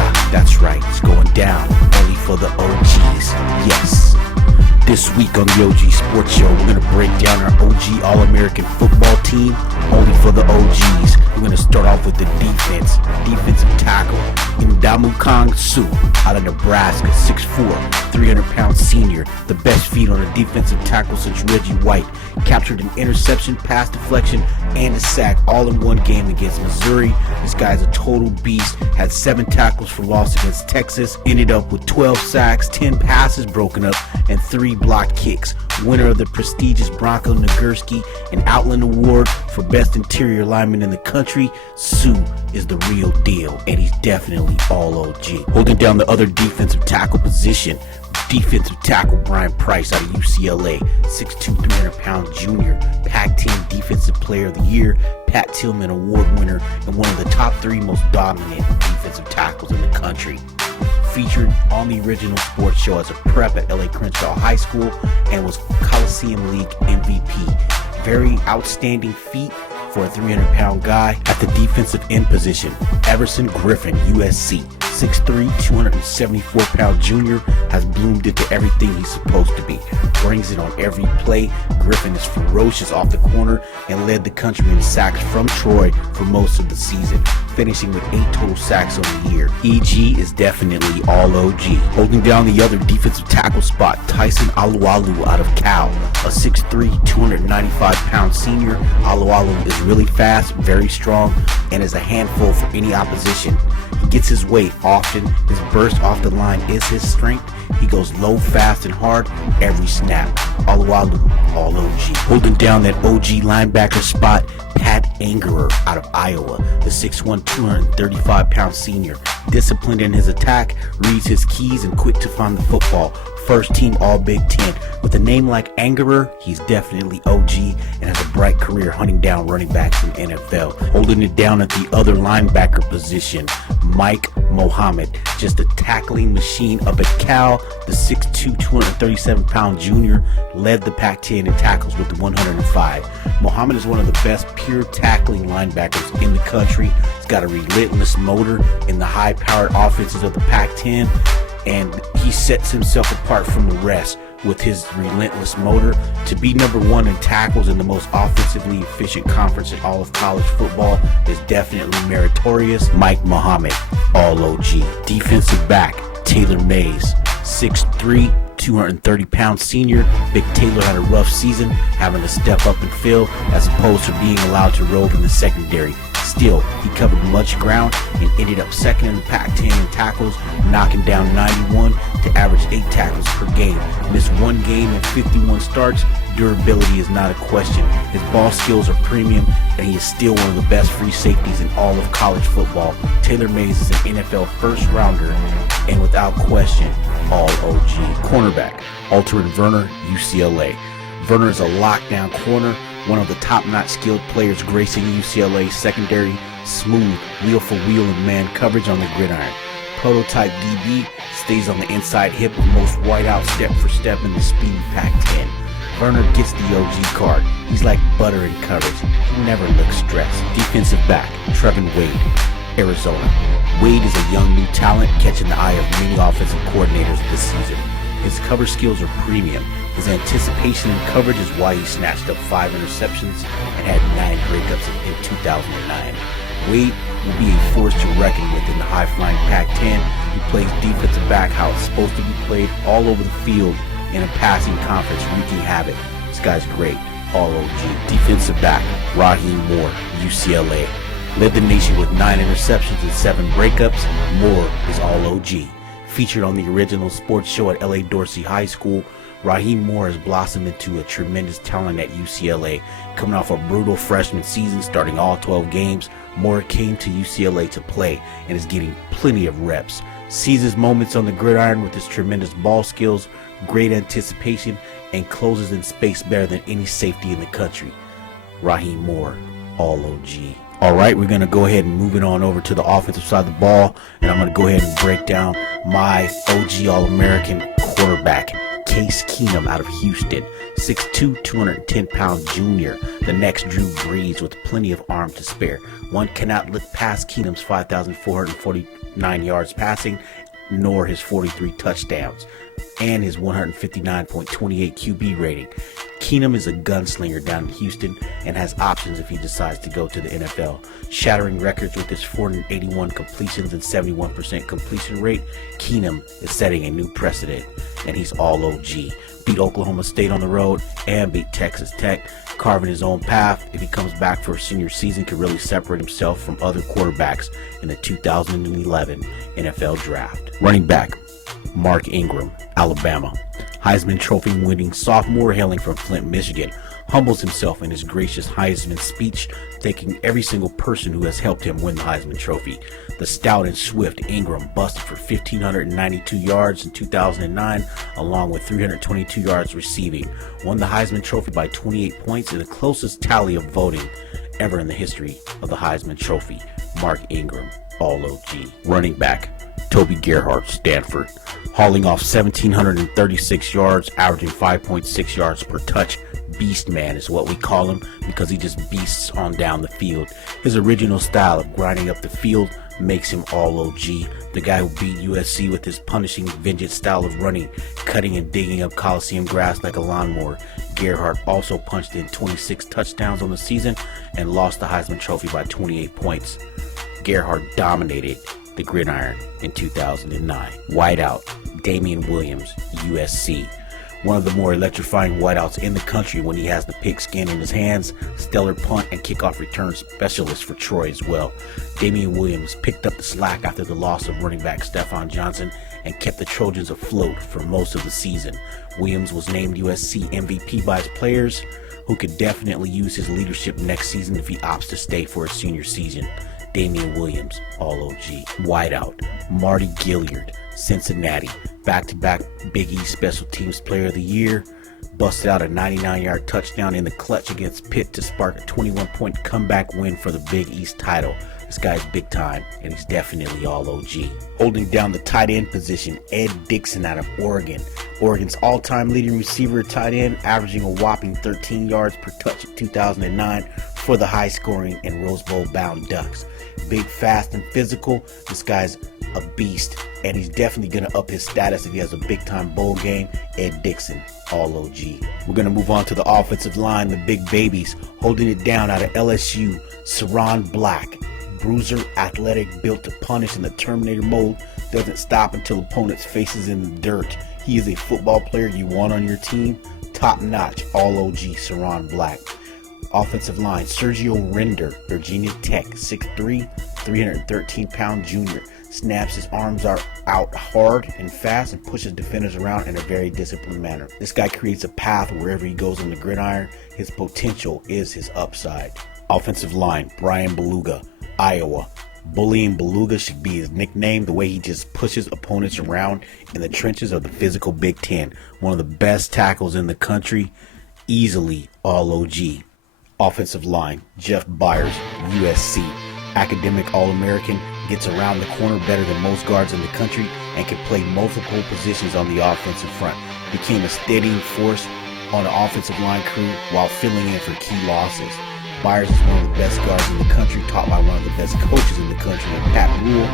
Yeah, that's right, it's going down, only for the OGs, yes. This week on the OG Sports Show, we're going to break down our OG All-American football team, only for the OGs. We're going to start off with the defensive tackle, Ndamukong Suh, out of Nebraska, 6'4", 300-pound senior, the best feat on a defensive tackle since Reggie White. Captured an interception, pass deflection, and a sack all in one game against Missouri. This guy's a total beast, had 7 tackles for loss against Texas, ended up with 12 sacks, 10 passes broken up, and 3 blocked kicks. Winner of the prestigious Bronco Nagurski and Outland Award for Best Interior Lineman in the country, Suh is the real deal, and he's definitely all OG. Holding down the other defensive tackle position, defensive tackle Brian Price out of UCLA, 6'2", 300-pound junior, Pac-10 Defensive Player of the Year, Pat Tillman Award winner, and one of the top 3 most dominant defensive tackles in the country. Featured on the original sports show as a prep at LA Crenshaw High School and was Coliseum League MVP. Very outstanding feat for a 300-pound guy. At the defensive end position, Everson Griffin, USC, 6'3", 274-pound junior, has bloomed into everything he's supposed to be. Brings it on every play. Griffin is ferocious off the corner and led the country in sacks from Troy for most of the season, finishing with 8 total sacks on the year. EG is definitely all OG. Holding down the other defensive tackle spot, Tyson Alualu out of Cal, a 6'3", 295-pound senior. Alualu is really fast, very strong, and is a handful for any opposition. He gets his way often. His burst off the line is his strength. He goes low, fast, and hard every snap. Alualu, all OG. Holding down that OG linebacker spot, Pat Angerer out of Iowa, the 6'1", 235-pound senior. Disciplined in his attack, reads his keys, and quick to find the football. First team All Big Ten. With a name like Angerer, he's definitely OG and has a bright career hunting down running backs in the NFL. Holding it down at the other linebacker position, Mike Mohammed, just a tackling machine up at Cal. The 6'2", 237-pound junior led the Pac-10 in tackles with the 105. Mohammed is one of the best pure tackling linebackers in the country. He's got a relentless motor in the high-powered offenses of the Pac-10, and he sets himself apart from the rest with his relentless motor. To be number 1 in tackles in the most offensively efficient conference in all of college football is definitely meritorious. Mike Mohammed, all OG. Defensive back, Taylor Mays, 6'3", 230-pound senior. Big Taylor had a rough season, having to step up and fill as opposed to being allowed to roll in the secondary. Still, he covered much ground and ended up second in the Pac-10 in tackles, knocking down 91 to average 8 tackles per game. Missed 1 game in 51 starts. Durability is not a question. His ball skills are premium, and he is still one of the best free safeties in all of college football. Taylor Mays is an NFL first-rounder, and without question, all OG. Cornerback, Alterin Werner, UCLA. Werner is a lockdown corner, one of the top-notch skilled players gracing UCLA's secondary. Smooth, wheel-for-wheel and man coverage on the gridiron. Prototype DB, stays on the inside hip with most whiteout step-for-step in the speedy Pac-10. Werner gets the OG card. He's like butter in coverage. He never looks stressed. Defensive back, Trevin Wade, Arizona. Wade is a young new talent catching the eye of many offensive coordinators this season. His cover skills are premium. His anticipation and coverage is why he snatched up 5 interceptions and had 9 breakups in 2009. Wade will be a force to reckon with in the high-flying Pac-10. He plays defensive back how it's supposed to be played, all over the field in a passing conference, wreaking havoc. This guy's great, all OG. Defensive back, Raheem Moore, UCLA. Led the nation with 9 interceptions and 7 breakups. Moore is all OG. Featured on the original sports show at LA Dorsey High School, Raheem Moore has blossomed into a tremendous talent at UCLA. Coming off a brutal freshman season, starting all 12 games, Moore came to UCLA to play and is getting plenty of reps. Seizes moments on the gridiron with his tremendous ball skills, great anticipation, and closes in space better than any safety in the country. Raheem Moore, all OG. All right, we're going to go ahead and move it on over to the offensive side of the ball, and I'm going to go ahead and break down my OG All-American quarterback, Case Keenum out of Houston, 6'2", 210-pound junior, the next Drew Brees with plenty of arm to spare. One cannot look past Keenum's 5,440 9 yards passing, nor his 43 touchdowns, and his 159.28 QB rating. Keenum is a gunslinger down in Houston and has options if he decides to go to the NFL. Shattering records with his 481 completions and 71% completion rate, Keenum is setting a new precedent, and he's all OG. Beat Oklahoma State on the road and beat Texas Tech, carving his own path. If he comes back for a senior season, could really separate himself from other quarterbacks in the 2011 NFL Draft. Running back, Mark Ingram, Alabama. Heisman Trophy winning sophomore hailing from Flint, Michigan, humbles himself in his gracious Heisman speech, thanking every single person who has helped him win the Heisman Trophy. The stout and swift Ingram busted for 1,592 yards in 2009, along with 322 yards receiving. Won the Heisman Trophy by 28 points in the closest tally of voting ever in the history of the Heisman Trophy. Mark Ingram, all OG. Running back, Toby Gerhart, Stanford, hauling off 1,736 yards, averaging 5.6 yards per touch. Beast man is what we call him because he just beasts on down the field. His original style of grinding up the field makes him all OG. The guy who beat USC with his punishing vengeance style of running, cutting and digging up Coliseum grass like a lawnmower. Gerhart also punched in 26 touchdowns on the season and lost the Heisman Trophy by 28 points. Gerhart dominated the gridiron in 2009. Wideout, Damian Williams, USC. One of the more electrifying wideouts in the country when he has the pigskin in his hands. Stellar punt and kickoff return specialist for Troy as well. Damian Williams picked up the slack after the loss of running back Stephon Johnson and kept the Trojans afloat for most of the season. Williams was named USC MVP by his players, who could definitely use his leadership next season if he opts to stay for his senior season. Damian Williams, all OG. Wideout, Marty Gilliard, Cincinnati, back-to-back Big East Special Teams Player of the Year, busted out a 99-yard touchdown in the clutch against Pitt to spark a 21-point comeback win for the Big East title. This guy's big time, and he's definitely all OG. Holding down the tight end position, Ed Dixon out of Oregon. Oregon's all-time leading receiver at tight end, averaging a whopping 13 yards per touch in 2009 for the high-scoring and Rose Bowl-bound Ducks. Big, fast, and physical. This guy's a beast, and he's definitely going to up his status if he has a big-time bowl game. Ed Dixon, all OG. We're going to move on to the offensive line, the big babies. Holding it down out of LSU, Saron Black. Bruiser, athletic, built to punish in the Terminator mode. Doesn't stop until opponents' faces in the dirt. He is a football player you want on your team. Top notch, all OG, Saron Black. Offensive line, Sergio Render, Virginia Tech, 6'3", 313-pound junior. Snaps his arms out hard and fast and pushes defenders around in a very disciplined manner. This guy creates a path wherever he goes on the gridiron. His potential is his upside. Offensive line, Brian Beluga, Iowa. Bullying Beluga should be his nickname, the way he just pushes opponents around in the trenches of the physical Big Ten. One of the best tackles in the country, easily all OG. Offensive line, Jeff Byers, USC. Academic All-American, gets around the corner better than most guards in the country and can play multiple positions on the offensive front. Became a steadying force on the offensive line crew while filling in for key losses. Byers is one of the best guards in the country, taught by one of the best coaches in the country, and Pat Rule.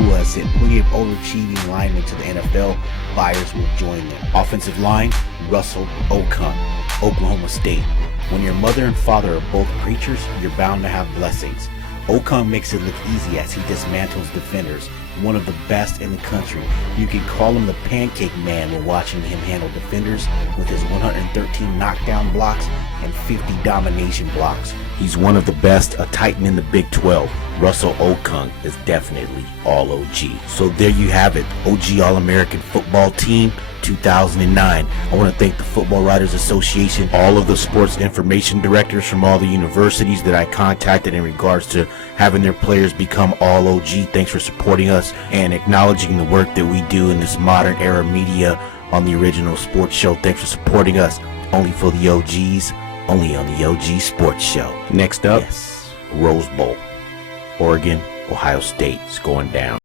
Rule has sent plenty of overachieving linemen to the NFL. Byers will join them. Offensive line, Russell Okung, Oklahoma State. When your mother and father are both preachers, you're bound to have blessings. Okung makes it look easy as he dismantles defenders. One of the best in the country. You can call him the Pancake Man when watching him handle defenders with his 113 knockdown blocks and 50 domination blocks. He's one of the best, a Titan in the Big 12. Russell Okung is definitely all OG. So there you have it, OG All-American Football Team 2009. I want to thank the Football Writers Association, all of the sports information directors from all the universities that I contacted in regards to having their players become all OG. Thanks for supporting us and acknowledging the work that we do in this modern era media on the original sports show. Thanks for supporting us. Only for the OGs, only on the OG Sports Show. Next up, Rose Bowl. Oregon, Ohio State is going down.